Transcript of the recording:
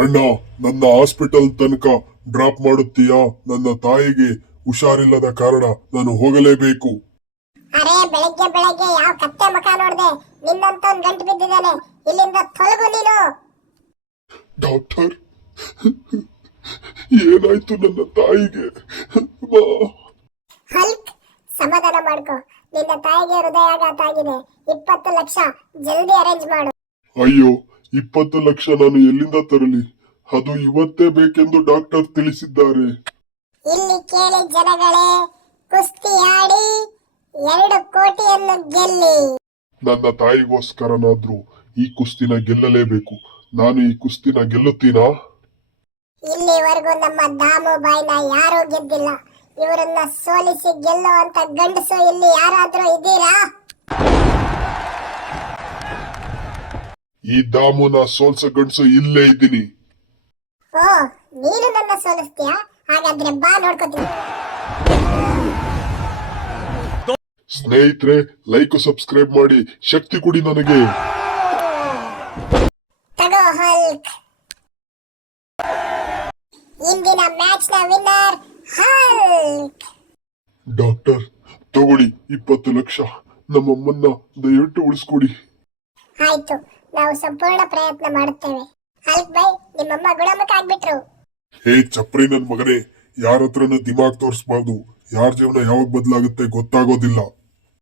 ಅಣ್ಣ, ನನ್ನ ಹಾಸ್ಪಿಟಲ್ ತನಕ ಡ್ರಾಪ್ ಮಾಡುತ್ತೀಯಾ? ನನ್ನ ತಾಯಿಗೆ ಹುಷಾರಿಲ್ಲದ ಕಾರಣ ನಾನು ಹೋಗಲೇಬೇಕು. ಅರೆ ಬೆಳಗ್ಗೆ ಬೆಳಗ್ಗೆ ಯಾವ ಕತ್ತೆ ಮುಖ ನೋಡ್ದೆ? ನಿನ್ನಂತ ಗಂಟು ಬಿದ್ದಿದ್ದಾನೆ, ಇಲ್ಲಿಂದ ತೊಲಗು ನೀನು. ಡಾಕ್ಟರ್, ಏನಾಯ್ತು ನನ್ನ ತಾಯಿಗೆ? ಹಲ್ಕ್, ಸಮಾಧಾನ ಮಾಡ್ಕೊ. ನಿನ್ನ ತಾಯಿಗೆ ಹೃದಯಾಘಾತ ಆಗಿದೆ. 20 ಲಕ್ಷ ಜಲ್ದಿ ಅರೇಂಜ್ ಮಾಡು. ಅಯ್ಯೋ, 20 ಲಕ್ಷ ನಾನು ಎಲ್ಲಿಂದ ತರಲಿ? ಅದು ಇವತ್ತೇ ಬೇಕೆಂದು ಡಾಕ್ಟರ್ ತಿಳಿಸಿದ್ದಾರೆ. ಇಲ್ಲಿ ಕೇಳಿ ಜನಗಳೇ, ಕುಸ್ತಿ ಆಡಿ 2 ಕೋಟಿಯನ್ನು ಗೆಲ್ಲಿ. ನನ್ನ ತಾಯಿಗೋಸ್ಕರನಾದ್ರೂ ಈ ಕುಸ್ತಿನ ಗೆಲ್ಲಲೇಬೇಕು. ನಾನು ಈ ಕುಸ್ತಿನ ಗೆಲ್ಲುತ್ತೀನಾ? ಇಲ್ಲಿವರೆಗೂ ನಮ್ಮ ದಾಮು ಬಾಯ್ನ ಯಾರೂ ಗೆದ್ದಿಲ್ಲ. ಇವರನ್ನ ಸೋಲಿಸಿ ಗೆಲ್ಲುವಂತ ಗಂಡಸು ಇಲ್ಲಿ ಯಾರಾದ್ರೂ ಇದ್ದೀರಾ? ಈ ದಾಮುನ ಸೋಲ್ಸ ಗಂಡಸು ಇಲ್ಲೇ ಇದ್ದೀನಿ. ಓ, ನೀನು ನನ್ನ ಸೋಲಿಸ್ತೀಯಾ? ಹಾಗಾದ್ರೆ ಬಾ, ನೋಡ್ಕೋತೀನಿ. ಸ್ನೇಹಿತರೆ, ಲೈಕ್ ಸಬ್ಸ್ಕ್ರೈಬ್ ಮಾಡಿ ಶಕ್ತಿ ಕೊಡಿ ನನಗೆ. ತಗೋ ಹಲ್ಕ್, ಇಂದಿನ ಮ್ಯಾಚ್ ನ ವಿನ್ನರ್ ಹಲ್ಕ್. ಡಾಕ್ಟರ್, ತಗೊಳ್ಳಿ 20 ಲಕ್ಷ. ನಮ್ಮಮ್ಮನ್ನ ದಯವಿಟ್ಟು ಉಳಿಸ್ಕೊಡಿ. ಆಯ್ತು, ನಾವು ಸಂಪೂರ್ಣ ಪ್ರಯತ್ನ ಮಾಡುತ್ತೇವೆ. ಹಲ್ಕ್ ಬೈ, ನಿಮ್ಮಮ್ಮ ಗುಣಮುಖ ಆಗ್ಬಿಟ್ರು. ಹೇ ಚಪ್ರಿ ನನ್ ಮಗನೇ, ಯಾರ ಹತ್ರನೂ ದಿಮಾಗ್ ತೋರಿಸಬಾರ್ದು. ಯಾರ ಜೀವನ ಯಾವಾಗ ಬದಲಾಗುತ್ತೆ ಗೊತ್ತಾಗೋದಿಲ್ಲ.